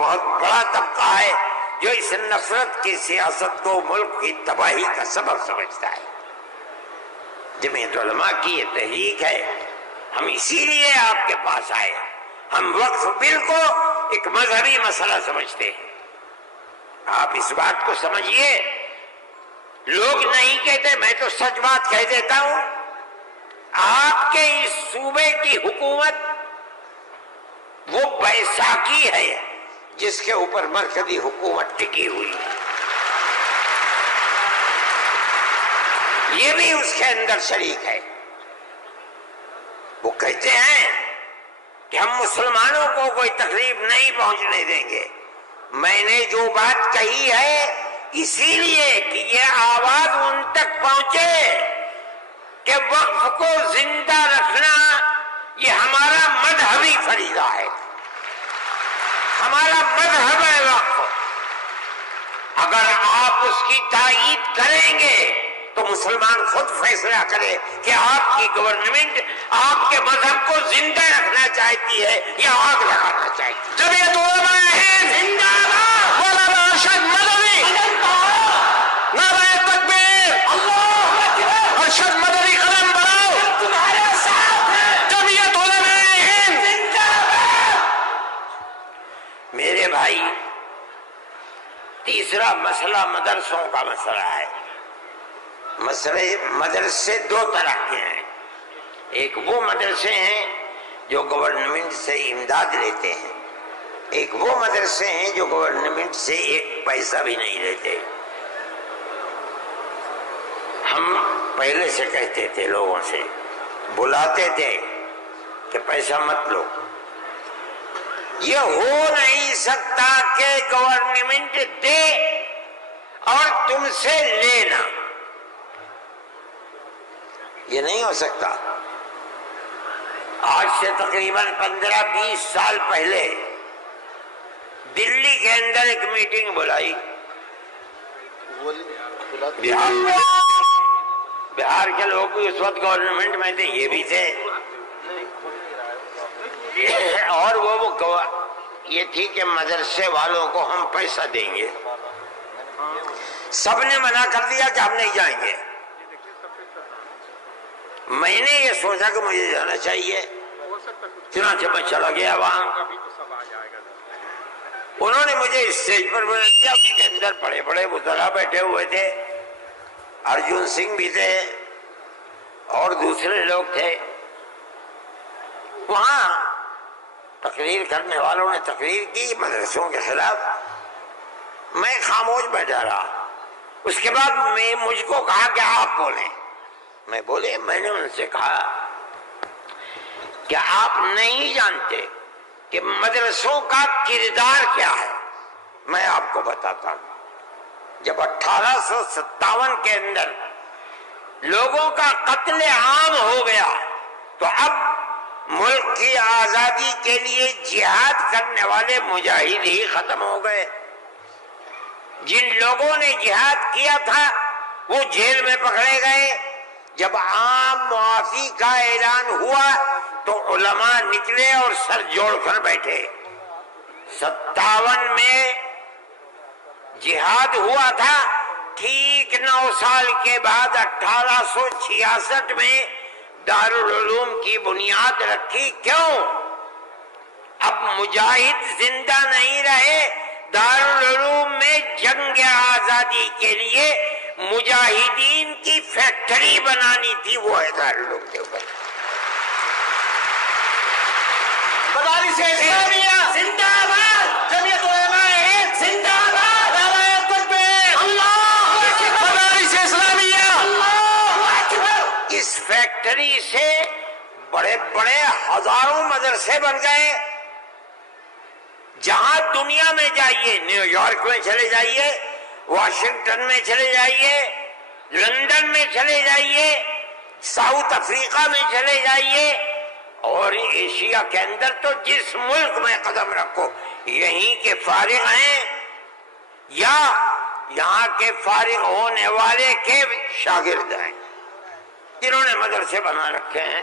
بہت بڑا طبقہ ہے جو اس نفرت کی سیاست کو ملک کی تباہی کا سبب سمجھتا ہے۔ جمعیت علماء کی یہ تحریک ہے، ہم اسی لیے آپ کے پاس آئے۔ ہم وقف بل کو ایک مذہبی مسئلہ سمجھتے ہیں، آپ اس بات کو سمجھیے۔ لوگ نہیں کہتے، میں تو سچ بات کہہ دیتا ہوں، آپ کے اس صوبے کی حکومت وہ بیساکھی ہے جس کے اوپر مرکزی حکومت ٹکی ہوئی ہے، یہ بھی اس کے اندر شریک ہے۔ وہ کہتے ہیں کہ ہم مسلمانوں کو کوئی تکلیف نہیں پہنچنے دیں گے۔ میں نے جو بات کہی ہے اسی لیے کہ یہ آواز ان تک پہنچے کہ وقف کو زندہ رکھنا یہ ہمارا مذہبی فریضہ ہے، ہمارا مذہب ہے وقف۔ اگر آپ اس کی تائید کریں گے تو مسلمان خود فیصلہ کرے کہ آپ کی گورنمنٹ آپ کے مذہب کو زندہ رکھنا چاہتی ہے یا آگ لگانا چاہتی ہے۔ جمعیت علماء ہند زندہ باد، مولانا ارشد مدنی، نعرہ تکبیر، اللہ اکبر، ارشد مدنی قلم بڑھاؤ، تمہارے ساتھ ہیں، جمعیت علماء ہند زندہ باد۔ میرے بھائی، تیسرا مسئلہ مدرسوں کا مسئلہ ہے۔ مدرسے دو طرح کے ہیں، ایک وہ مدرسے ہیں جو گورنمنٹ سے امداد لیتے ہیں، ایک وہ مدرسے ہیں جو گورنمنٹ سے ایک پیسہ بھی نہیں لیتے۔ ہم پہلے سے کہتے تھے، لوگوں سے بلاتے تھے کہ پیسہ مت لو۔ یہ ہو نہیں سکتا کہ گورنمنٹ دے اور تم سے لینا، یہ نہیں ہو سکتا۔ آج سے تقریباً 15-20 سال پہلے دلی کے اندر ایک میٹنگ بلائی، بہار کے لوگ بھی اس وقت گورنمنٹ میں تھے، یہ بھی تھے، اور وہ یہ تھی کہ مدرسے والوں کو ہم پیسہ دیں گے۔ سب نے منع کر دیا کہ ہم نہیں جائیں گے۔ میں نے یہ سوچا کہ مجھے جانا چاہیے، چنانچہ میں چلا گیا وہاں۔ انہوں نے مجھے اسٹیج پر بلا دیا، اس کے اندر بڑے بڑے وزراء بیٹھے ہوئے تھے، ارجن سنگھ بھی تھے اور دوسرے لوگ تھے۔ وہاں تقریر کرنے والوں نے تقریر کی مدرسوں کے خلاف، میں خاموش بیٹھا رہا۔ اس کے بعد مجھ کو کہا کہ آپ بولیں۔ میں بولے، میں نے ان سے کہا کہ آپ نہیں جانتے کہ مدرسوں کا کردار کیا ہے۔ میں آپ کو بتاتا ہوں، جب 1857 کے اندر لوگوں کا قتل عام ہو گیا تو اب ملک کی آزادی کے لیے جہاد کرنے والے مجاہد ہی ختم ہو گئے۔ جن لوگوں نے جہاد کیا تھا وہ جیل میں پکڑے گئے۔ جب عام معافی کا اعلان ہوا تو علماء نکلے اور سر جوڑ کر بیٹھے۔ 57 میں جہاد ہوا تھا، ٹھیک 9 سال کے بعد 1866 میں دارالعلوم کی بنیاد رکھی۔ کیوں؟ اب مجاہد زندہ نہیں رہے، دارالعلوم میں جنگ آزادی کے لیے مجاہدین کی فیکٹری بنانی تھی، وہ ہے دارالعلوم دیوبند۔ مدارس اسلامیہ زندہ باد، جمعیت علماء ہند زندہ باد، نعرہ تکبیر، اللہ اکبر، مدارس اسلامیہ، اللہ اکبر۔ اس فیکٹری سے بڑے بڑے ہزاروں مدرسے بن گئے۔ جہاں دنیا میں جائیے، نیو یارک میں چلے جائیے، واشنگٹن میں چلے جائیے، لندن میں چلے جائیے، ساؤتھ افریقہ میں چلے جائیے، اور ایشیا کے اندر تو جس ملک میں قدم رکھو یہیں کے فارغ ہیں یا یہاں کے فارغ ہونے والے کے شاگرد ہیں جنہوں نے مدرسے بنا رکھے ہیں۔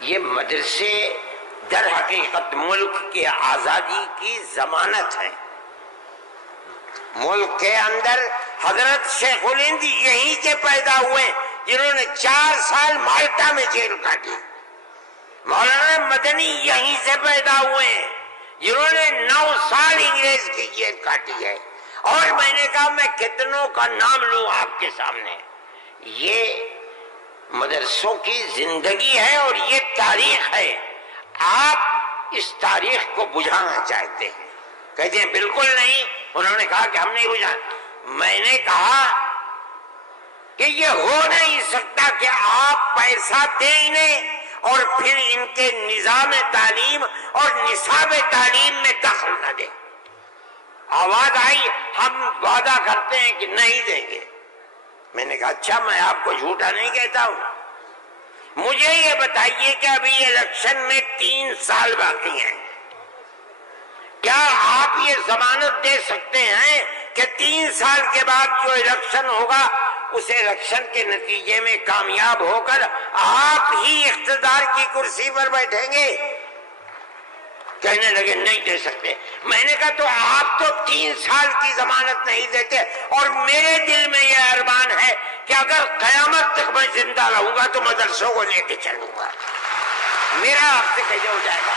یہ مدرسے در حقیقت ملک کی آزادی کی ضمانت ہے. ملک کے اندر حضرت شیخ الہند یہیں کے پیدا ہوئے جنہوں نے 4 سال مالٹا میں جیل کاٹی. مولانا مدنی یہیں سے پیدا ہوئے ہیں جنہوں نے 9 سال انگریز کی جیل کاٹی ہے. اور میں نے کہا میں کتنوں کا نام لوں آپ کے سامنے. یہ مدرسوں کی زندگی ہے اور یہ تاریخ ہے. آپ اس تاریخ کو بجھانا چاہتے ہیں. کہتے ہیں بالکل نہیں. انہوں نے کہا کہ ہم نہیں بجھانا. میں نے کہا کہ یہ ہو نہیں سکتا کہ آپ پیسہ دیں انہیں اور پھر ان کے نظام تعلیم اور نصاب تعلیم میں دخل نہ دیں. آواز آئی ہم وعدہ کرتے ہیں کہ نہیں دیں گے. میں نے کہا اچھا میں آپ کو جھوٹا نہیں کہتا ہوں. مجھے یہ بتائیے کہ ابھی الیکشن میں 3 سال باقی ہیں. کیا آپ یہ ضمانت دے سکتے ہیں کہ 3 سال کے بعد جو الیکشن ہوگا اس الیکشن کے نتیجے میں کامیاب ہو کر آپ ہی اقتدار کی کرسی پر بیٹھیں گے؟ کہنے لگے نہیں دے سکتے. میں نے کہا تو آپ تو 3 سال کی ضمانت نہیں دیتے اور میرے دل میں یہ ارمان ہے کہ اگر قیامت تک میں زندہ رہوں گا تو مدرسوں کو لے کے چلوں گا. میرا آپ سے کیسے ہو جائے گا؟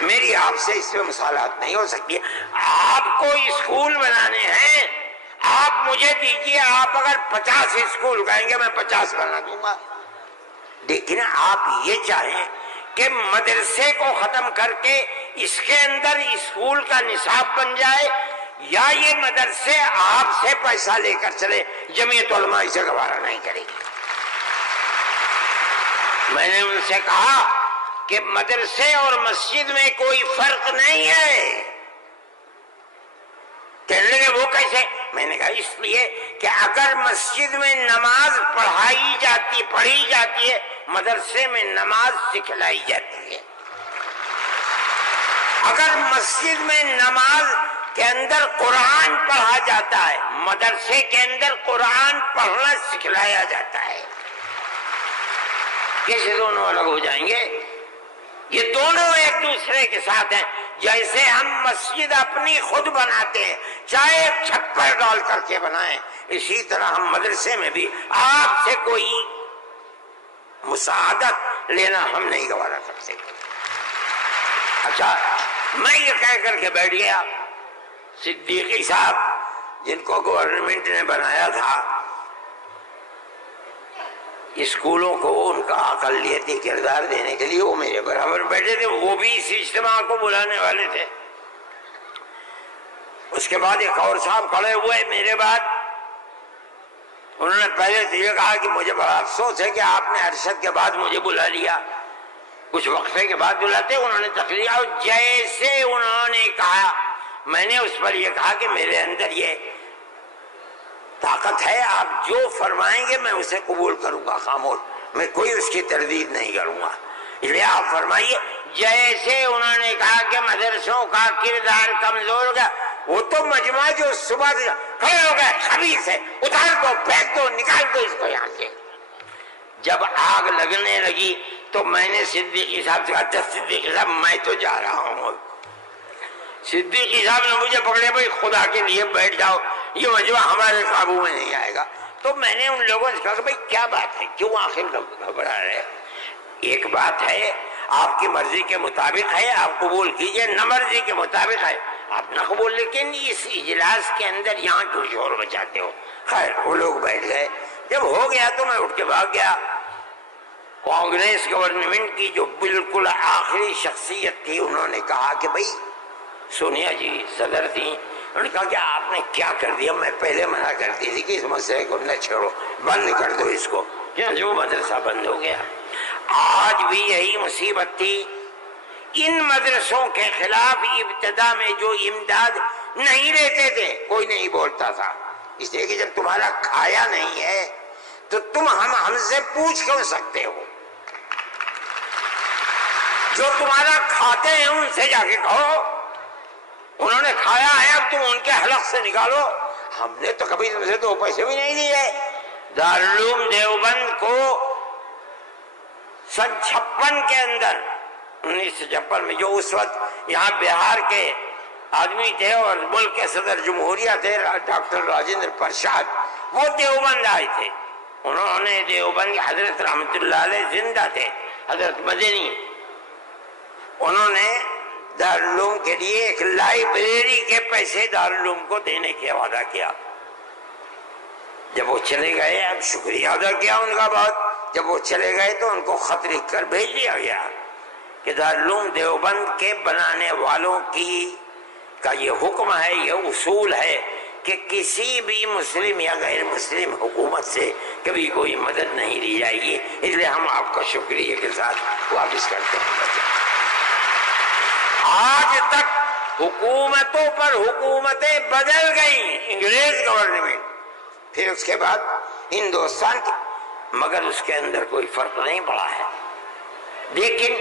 میری آپ سے اس میں مصالحت نہیں ہو سکتی. آپ کو اسکول بنانے ہیں آپ مجھے دیجیے. آپ اگر 50 اسکول کہیں گے میں 50 بنا دوں گا. لیکن آپ یہ چاہیں کہ مدرسے کو ختم کر کے اس کے اندر اسکول کا نصاب بن جائے یا یہ مدرسے آپ سے پیسہ لے کر چلے. جمعیت علماء اسے گوارا نہیں کرے گی. میں نے ان سے کہا کہ مدرسے اور مسجد میں کوئی فرق نہیں ہے. کہنے لگے وہ کیسے؟ میں نے کہا اس لیے کہ اگر مسجد میں نماز پڑھی جاتی ہے مدرسے میں نماز سکھلائی جاتی ہے. اگر مسجد میں نماز کے اندر قرآن پڑھا جاتا ہے مدرسے کے اندر قرآن پڑھنا سکھلایا جاتا ہے. کیسے دونوں الگ ہو جائیں گے؟ یہ دونوں ایک دوسرے کے ساتھ ہیں. جیسے ہم مسجد اپنی خود بناتے ہیں چاہے چھپر ڈال کر کے بنائیں اسی طرح ہم مدرسے میں بھی آپ سے کوئی مساعدت لینا ہم نہیں گوارا کرتے. اچھا میں یہ کہہ کر کے بیٹھ گیا. صدیقی صاحب جن کو گورنمنٹ نے بنایا تھا اسکولوں کو ان کا اقلیتی کردار دینے کے لیے وہ میرے برابر بیٹھے تھے. وہ بھی اس اجتماع کو بلانے والے تھے. اس کے بعد ایک اور صاحب کھڑے ہوئے میرے بعد. انہوں نے پہلے سے یہ کہا کہ مجھے بڑا افسوس ہے کہ آپ نے ارشد کے بعد مجھے بلا لیا. کچھ وقفے کے بعد بلاتے انہوں نے تقریر اور جیسے انہوں نے کہا میں نے اس پر یہ کہا کہ میرے اندر یہ طاقت ہے آپ جو فرمائیں گے میں اسے قبول کروں گا خاموش. میں کوئی اس کی تردید نہیں کروں گا. اس لیے آپ فرمائیے. جیسے انہوں نے کہا کہ مدرسوں کا کردار کمزور ہو گیا وہ تو مجمع جو صبح سے کھڑے ہو گئے خبیث ہے اتار دو پھینک دو نکال دو اس کو یہاں سے. جب آگ لگنے لگی تو میں نے صدیقی صاحب سے کہا صدیقی صاحب میں تو جا رہا ہوں. صدیقی صاحب نے مجھے پکڑے بھائی خدا کے لیے بیٹھ جاؤ یہ مجمع ہمارے قابو میں نہیں آئے گا. تو میں نے ان لوگوں سے کہا کہ بھائی کیا بات ہے کیوں آخر گھبرا رہے. ایک بات ہے آپ کی مرضی کے مطابق ہے آپ قبول کیجئے نہ مرضی کے مطابق ہے آپ نہ قبول. لیکن اس اجلاس کے اندر یہاں کیوں شور مچاتے ہو. خیر وہ لوگ بیٹھ گئے. جب ہو گیا تو میں اٹھ کے بھاگ گیا. کانگریس گورنمنٹ کی جو بالکل آخری شخصیت تھی انہوں نے کہا کہ بھائی سونیا جی صدر تھی. انہوں نے کہا کہ آپ نے کیا کر دیا. میں پہلے منع کرتی تھی کہ اس مسئلے کو نہ چھوڑو بند کر دو اس کو. جو مدرسہ بند ہو گیا. آج بھی یہی مصیبت تھی. ان مدرسوں کے خلاف ابتدا میں جو امداد نہیں لیتے تھے کوئی نہیں بولتا تھا اس لیے کہ جب تمہارا کھایا نہیں ہے تو تم ہم سے پوچھ کیوں سکتے ہو. جو تمہارا کھاتے ہیں ان سے جا کے کہو انہوں نے کھایا ہے اب تم ان کے حلق سے نکالو. ہم نے تو کبھی تم سے 2 پیسے بھی نہیں دیے. دارالعلوم دیوبند کو سن 56 کے اندر 1956 میں جو اس وقت یہاں بہار کے آدمی تھے اور ملک کے صدر جمہوریہ تھے ڈاکٹر راجندر پرساد، وہ دیوبند آئے تھے. انہوں نے دیوبند حضرت رحمت اللہ علیہ زندہ تھے، حضرت مدنی، انہوں نے دارالعلوم کے لیے ایک لائبریری کے پیسے دارالعلوم کو دینے کا وعدہ کیا. جب وہ چلے گئے، اب شکریہ ادا کیا ان کا بہت، جب وہ چلے گئے تو ان کو خط لکھ کر بھیج دیا گیا کہ دارالعلوم دیوبند کے بنانے والوں کا یہ حکم ہے، یہ اصول ہے کہ کسی بھی مسلم یا غیر مسلم حکومت سے کبھی کوئی مدد نہیں لی جائے گی، اس لیے ہم آپ کا شکریہ کے ساتھ واپس کرتے ہیں. آج تک حکومتوں پر حکومتیں بدل گئیں، انگریز گورنمنٹ، پھر اس کے بعد ہندوستان کی، مگر اس کے اندر کوئی فرق نہیں پڑا ہے. لیکن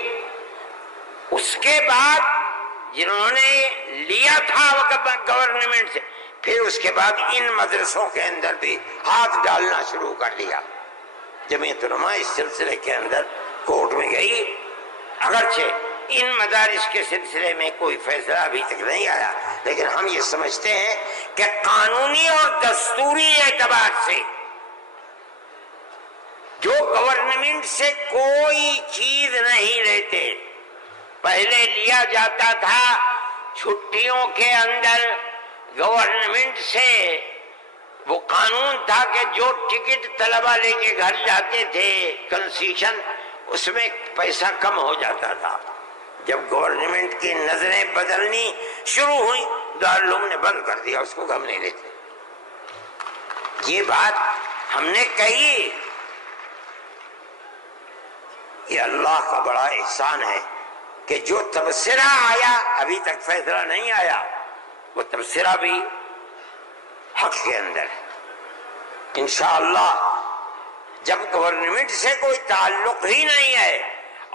اس کے بعد جنہوں نے لیا تھا گورنمنٹ سے، پھر اس کے بعد ان مدرسوں کے اندر بھی ہاتھ ڈالنا شروع کر دیا. جمعیت علماء اس سلسلے کے اندر کورٹ میں گئی، اگرچہ ان مدارس کے سلسلے میں کوئی فیصلہ ابھی تک نہیں آیا، لیکن ہم یہ سمجھتے ہیں کہ قانونی اور دستوری اعتبار سے جو گورنمنٹ سے کوئی چیز نہیں لیتے، پہلے لیا جاتا تھا چھٹیوں کے اندر گورنمنٹ سے، وہ قانون تھا کہ جو ٹکٹ طلبہ لے کے گھر جاتے تھے کنسیشن، اس میں پیسہ کم ہو جاتا تھا. جب گورنمنٹ کی نظریں بدلنی شروع ہوئی، دارالعلوم نے بند کر دیا اس کو، ہم نہیں لیتے. یہ بات ہم نے کہی، یہ اللہ کا بڑا احسان ہے کہ جو تبصرہ آیا، ابھی تک فیصلہ نہیں آیا، وہ تبصرہ بھی حق کے اندر ہے. انشاءاللہ جب گورنمنٹ سے کوئی تعلق ہی نہیں ہے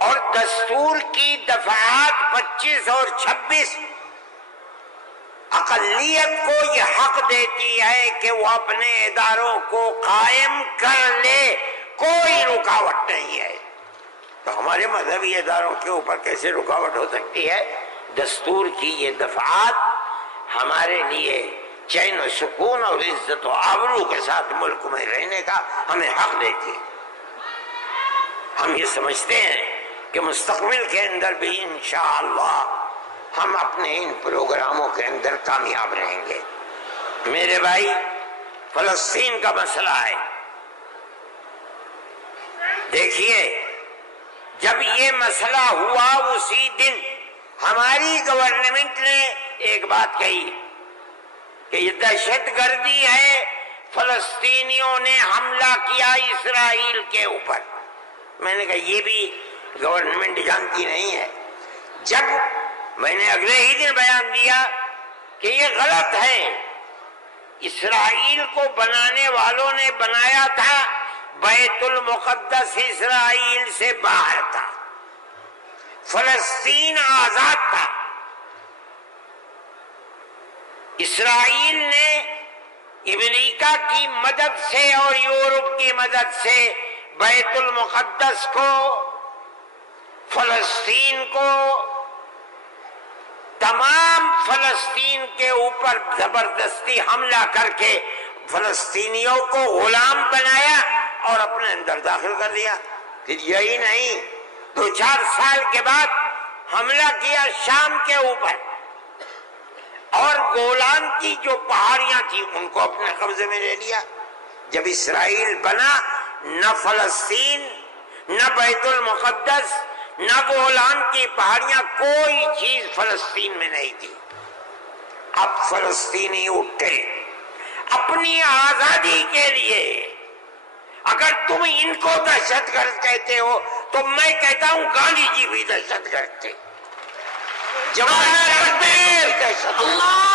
اور دستور کی دفعات 25 اور 26 اقلیت کو یہ حق دیتی ہے کہ وہ اپنے اداروں کو قائم کر لے، کوئی رکاوٹ نہیں ہے، تو ہمارے مذہبی اداروں کے اوپر کیسے رکاوٹ ہو سکتی ہے؟ دستور کی یہ دفعات ہمارے لیے چین و سکون اور عزت و آبرو کے ساتھ ملک میں رہنے کا ہمیں حق دیتی ہے. ہم یہ سمجھتے ہیں کہ مستقبل کے اندر بھی انشاءاللہ ہم اپنے ان پروگراموں کے اندر کامیاب رہیں گے. میرے بھائی، فلسطین کا مسئلہ ہے. دیکھیے، جب یہ مسئلہ ہوا اسی دن ہماری گورنمنٹ نے ایک بات کہی کہ یہ دہشت گردی ہے، فلسطینیوں نے حملہ کیا اسرائیل کے اوپر. میں نے کہا یہ بھی گورنمنٹ جانتی نہیں ہے. جب میں نے اگلے ہی دن بیان دیا کہ یہ غلط ہے، اسرائیل کو بنانے والوں نے بنایا تھا، بیت المقدس اسرائیل سے باہر تھا، فلسطین آزاد تھا. اسرائیل نے امریکہ کی مدد سے اور یورپ کی مدد سے بیت المقدس کو، فلسطین کو، تمام فلسطین کے اوپر زبردستی حملہ کر کے فلسطینیوں کو غلام بنایا اور اپنے اندر داخل کر دیا. پھر یہی نہیں، 2-4 سال کے بعد حملہ کیا شام کے اوپر، اور گولان کی جو پہاڑیاں تھیں ان کو اپنے قبضے میں لے لیا. جب اسرائیل بنا، نہ فلسطین، نہ بیت المقدس، نہ گولان کی پہاڑیاں، کوئی چیز فلسطین میں نہیں تھی. اب فلسطینی اٹھے اپنی آزادی کے لیے. اگر تم ان کو دہشت گرد کہتے ہو تو میں کہتا ہوں گاندھی جی بھی دہشت گرد تھے. جمعیت علماء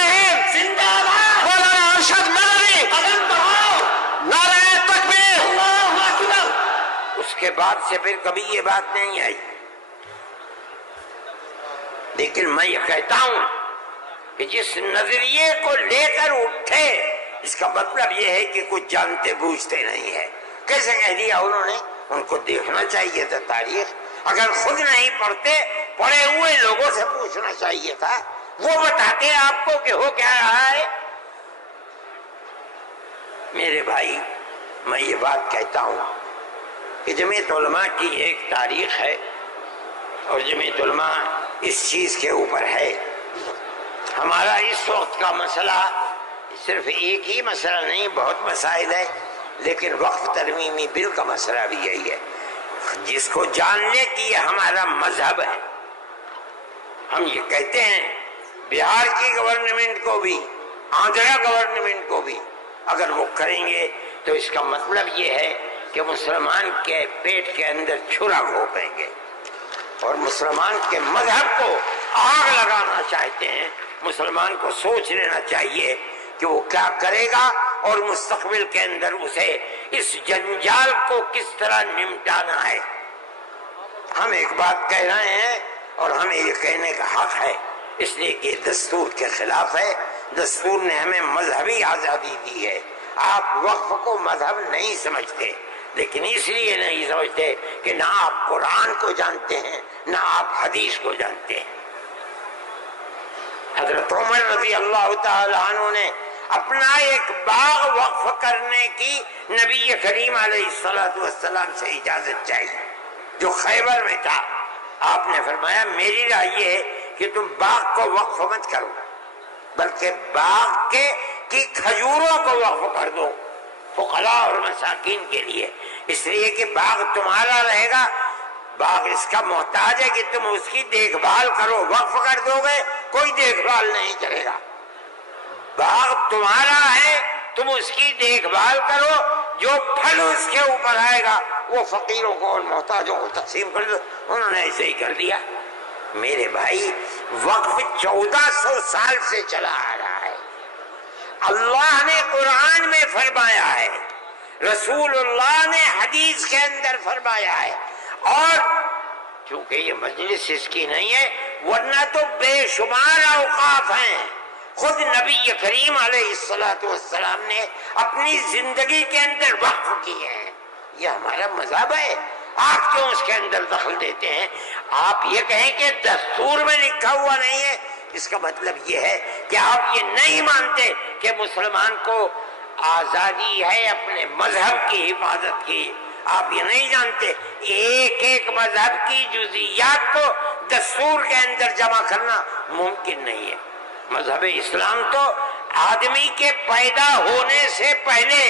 ہند زندہ باد، مولانا ارشد مدنی قدم بڑھاؤ، نعرہ تکبیر، اللہ اکبر. اس کے بعد سے پھر کبھی یہ بات نہیں آئی. لیکن میں یہ کہتا ہوں کہ جس نظریے کو لے کر اٹھے، اس کا مطلب یہ ہے کہ کچھ جانتے بوجھتے نہیں ہے. کیسے کہہ دیا انہوں نے ان کو دیکھنا چاہیے تھا تاریخ. اگر خود نہیں پڑھتے پڑھے ہوئے لوگوں سے پوچھنا چاہیے تھا، وہ بتاتے آپ کو کہ ہو کیا رہا ہے. میرے بھائی میں یہ بات کہتا ہوں کہ جمعیت علماء کی ایک تاریخ ہے اور جمعیت علماء اس چیز کے اوپر ہے. ہمارا اس وقت کا مسئلہ صرف ایک ہی مسئلہ نہیں، بہت مسائل ہے، لیکن وقف ترمیمی بل کا مسئلہ بھی یہی ہے جس کو جاننے کی یہ ہمارا مذہب ہے. ہم یہ کہتے ہیں بہار کی گورنمنٹ کو بھی، آندھرا گورنمنٹ کو بھی اگر وہ کریں گے تو اس کا مطلب یہ ہے کہ مسلمان کے پیٹ کے اندر چھرا گھونپیں گے اور مسلمان کے مذہب کو آگ لگانا چاہتے ہیں. مسلمان کو سوچ لینا چاہیے کہ وہ کیا کرے گا اور مستقبل کے اندر اسے اس جنجال کو کس طرح نمٹانا ہے. ہم ایک بات کہہ رہے ہیں اور ہمیں یہ کہنے کا حق ہے، اس لیے کہ دستور کے خلاف ہے. دستور نے ہمیں مذہبی آزادی دی ہے. آپ وقف کو مذہب نہیں سمجھتے، لیکن اس لیے نہیں سمجھتے کہ نہ آپ قرآن کو جانتے ہیں نہ آپ حدیث کو جانتے ہیں. حضرت عمر رضی اللہ تعالی عنہ نے اپنا ایک باغ وقف کرنے کی نبی کریم علیہ السلام سے اجازت چاہیے جو خیبر میں تھا. آپ نے فرمایا میری رائے یہ ہے کہ تم باغ کو وقف مت کرو بلکہ باغ کی کھجوروں کو وقف کر دو فقراء اور مساکین کے لیے، اس لیے کہ باغ تمہارا رہے گا. باغ اس کا محتاج ہے کہ تم اس کی دیکھ بھال کرو. وقف کر دو گے کوئی دیکھ بھال نہیں کرے گا. باغ تمہارا ہے، تم اس کی دیکھ بھال کرو، جو پھل اس کے اوپر آئے گا وہ فقیروں کو اور محتاجوں کو تقسیم کر دو. انہوں نے ایسے ہی کر دیا. میرے بھائی وقف 1400 سال سے چلا آ رہا ہے. اللہ نے قرآن میں فرمایا ہے، رسول اللہ نے حدیث کے اندر فرمایا ہے، اور چونکہ یہ مجلس اس کی نہیں ہے ورنہ تو بے شمار اوقاف ہیں. خود نبی کریم علیہ السلام نے اپنی زندگی کے اندر وقف کیے ہیں. یہ ہمارا مذہب ہے. آپ کیوں اس کے اندر دخل دیتے ہیں؟ آپ یہ کہیں کہ دستور میں لکھا ہوا نہیں ہے، اس کا مطلب یہ ہے کہ آپ یہ نہیں مانتے کہ مسلمان کو آزادی ہے اپنے مذہب کی حفاظت کی. آپ یہ نہیں جانتے ایک ایک مذہب کی جزئیات کو دستور کے اندر جمع کرنا ممکن نہیں ہے. مذہب اسلام تو آدمی کے پیدا ہونے سے پہلے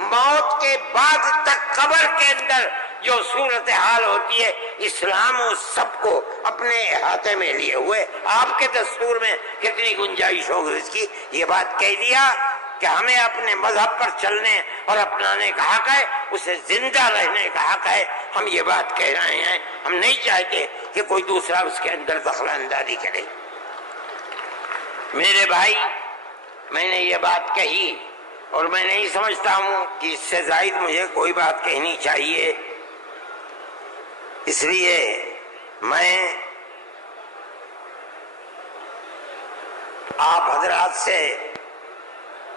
موت کے بعد تک قبر کے اندر جو صورتحال ہوتی ہے اسلام اس سب کو اپنے احاطے میں لیے ہوئے. آپ کے دستور میں کتنی گنجائش ہوگی اس کی؟ یہ بات کہہ دیا کہ ہمیں اپنے مذہب پر چلنے اور اپنانے کا حق ہے، اسے زندہ رہنے کا حق ہے. ہم یہ بات کہہ رہے ہیں، ہم نہیں چاہتے کہ کوئی دوسرا اس کے اندر دخل اندازی کرے. میرے بھائی میں نے یہ بات کہی اور میں نہیں سمجھتا ہوں کہ اس سے زائد مجھے کوئی بات کہنی چاہیے. اس لیے میں آپ حضرات سے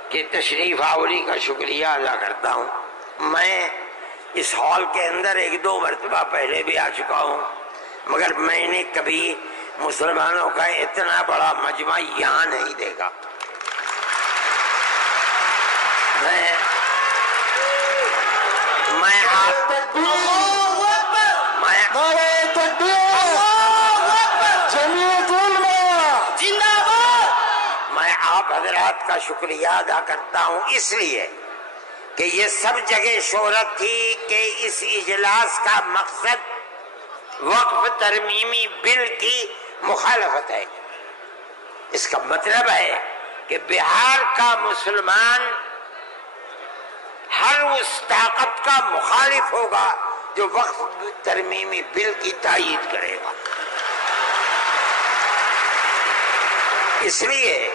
کہ تشریف آوری کا شکریہ ادا کرتا ہوں. میں اس ہال کے اندر 1-2 مرتبہ پہلے بھی آ چکا ہوں، مگر میں نے کبھی مسلمانوں کا اتنا بڑا مجمع یہاں نہیں دیکھا. میں آپ حضرات کا شکریہ ادا کرتا ہوں اس لیے کہ یہ سب جگہ شہرت تھی کہ اس اجلاس کا مقصد وقف ترمیمی بل کی مخالفت ہے. اس کا مطلب ہے کہ بہار کا مسلمان ہر اس طاقت کا مخالف ہوگا جو وقف ترمیمی بل کی تائید کرے گا. اس لیے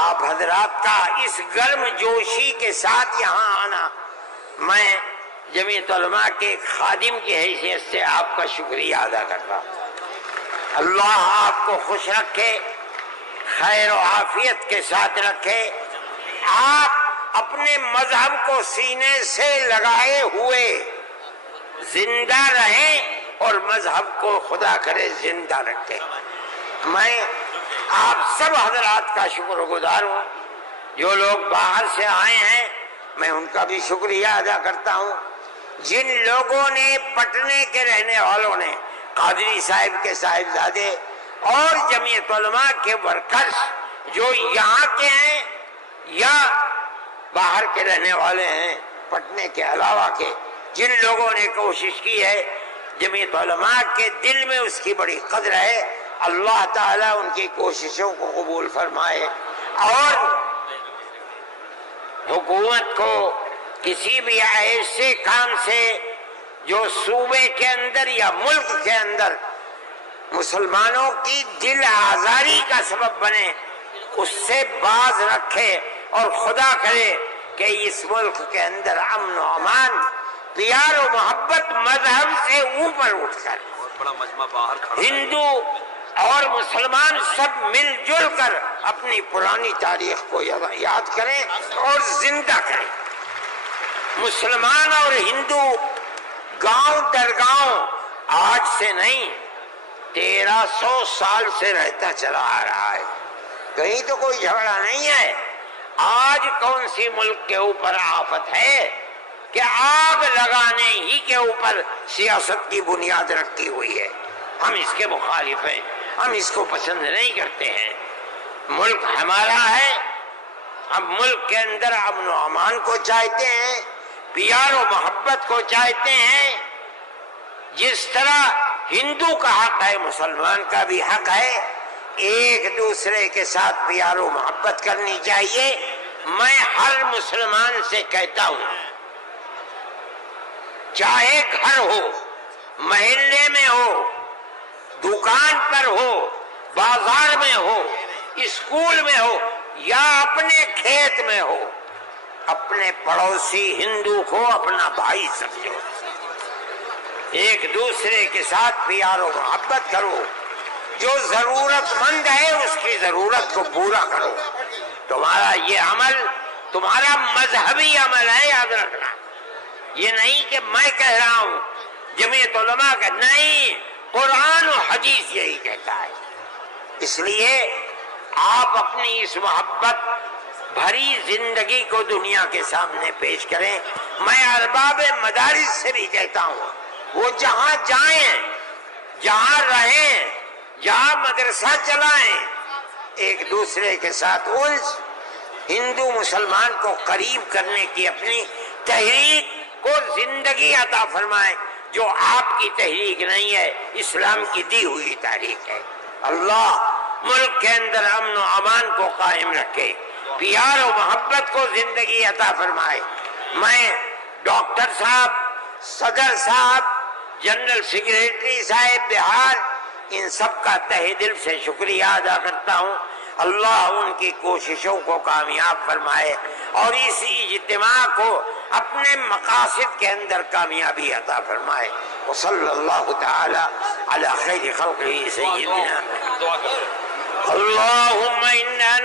آپ حضرات کا اس گرم جوشی کے ساتھ یہاں آنا، میں جمعیت علماء کے خادم کی حیثیت سے آپ کا شکریہ ادا کرتا ہوں. اللہ آپ کو خوش رکھے، خیر و عافیت کے ساتھ رکھے. آپ اپنے مذہب کو سینے سے لگائے ہوئے زندہ رہیں اور مذہب کو خدا کرے زندہ رکھے۔ میں آپ سب حضرات کا شکر گزار ہوں، جو لوگ باہر سے آئے ہیں میں ان کا بھی شکریہ ادا کرتا ہوں۔ جن لوگوں نے پٹنے کے رہنے والوں نے، قادری صاحب کے صاحبزادے اور جمعیت علماء کے ورکرز جو یہاں کے ہیں یا باہر کے رہنے والے ہیں پٹنے کے علاوہ کے، جن لوگوں نے کوشش کی ہے، جمعیت علماء کے دل میں اس کی بڑی قدر ہے۔ اللہ تعالیٰ ان کی کوششوں کو قبول فرمائے اور حکومت کو کسی بھی ایسے کام سے جو صوبے کے اندر یا ملک کے اندر مسلمانوں کی دل آزاری کا سبب بنے اس سے باز رکھے، اور خدا کرے کہ اس ملک کے اندر امن و امان، پیار و محبت مذہب سے اوپر اٹھ کر ہندو اور مسلمان سب مل جل کر اپنی پرانی تاریخ کو یاد کریں اور زندہ کریں۔ مسلمان اور ہندو گاؤں در گاؤں آج سے نہیں 1300 سال سے رہتا چلا آ رہا ہے، کہیں تو کوئی جھگڑا نہیں ہے۔ آج کون سی ملک کے اوپر آفت ہے کہ آگ لگانے ہی کے اوپر سیاست کی بنیاد رکھی ہوئی ہے۔ ہم اس کے مخالف ہیں، ہم اس کو پسند نہیں کرتے ہیں۔ ملک ہمارا ہے، ہم ملک کے اندر امن و امان کو چاہتے ہیں، پیار و محبت کو چاہتے ہیں۔ جس طرح ہندو کا حق ہے مسلمان کا بھی حق ہے، ایک دوسرے کے ساتھ پیار و محبت کرنی چاہیے۔ میں ہر مسلمان سے کہتا ہوں، چاہے گھر ہو، محلے میں ہو، دکان پر ہو، بازار میں ہو، اسکول میں ہو یا اپنے کھیت میں ہو، اپنے پڑوسی ہندو کو اپنا بھائی سمجھو، ایک دوسرے کے ساتھ پیار و محبت کرو، جو ضرورت مند ہے اس کی ضرورت کو پورا کرو۔ تمہارا یہ عمل تمہارا مذہبی عمل ہے، یاد رکھنا۔ یہ نہیں کہ میں کہہ رہا ہوں، جمعیت علماء کا نہیں، قرآن و حدیث یہی کہتا ہے۔ اس لیے آپ اپنی اس محبت بھری زندگی کو دنیا کے سامنے پیش کریں۔ میں ارباب مدارس سے بھی کہتا ہوں، وہ جہاں جائیں، جہاں رہیں، جہاں مدرسہ چلائیں، ایک دوسرے کے ساتھ الجھ ہندو مسلمان کو قریب کرنے کی اپنی تحریک کو زندگی عطا فرمائیں، جو آپ کی تحریک نہیں ہے، اسلام کی دی ہوئی تحریک ہے۔ اللہ ملک کے اندر امن و امان کو قائم رکھے، پیار و محبت کو زندگی عطا فرمائے۔ میں ڈاکٹر صاحب، صدر صاحب، جنرل سیکریٹری صاحب بہار، ان سب کا تہہ دل سے شکریہ ادا کرتا ہوں۔ اللہ ان کی کوششوں کو کامیاب فرمائے اور اس اجتماع کو اپنے مقاصد کے اندر کامیابی عطا فرمائے۔ وصلی اللہ تعالی علی خیر خلقہ سیدنا اللہم انا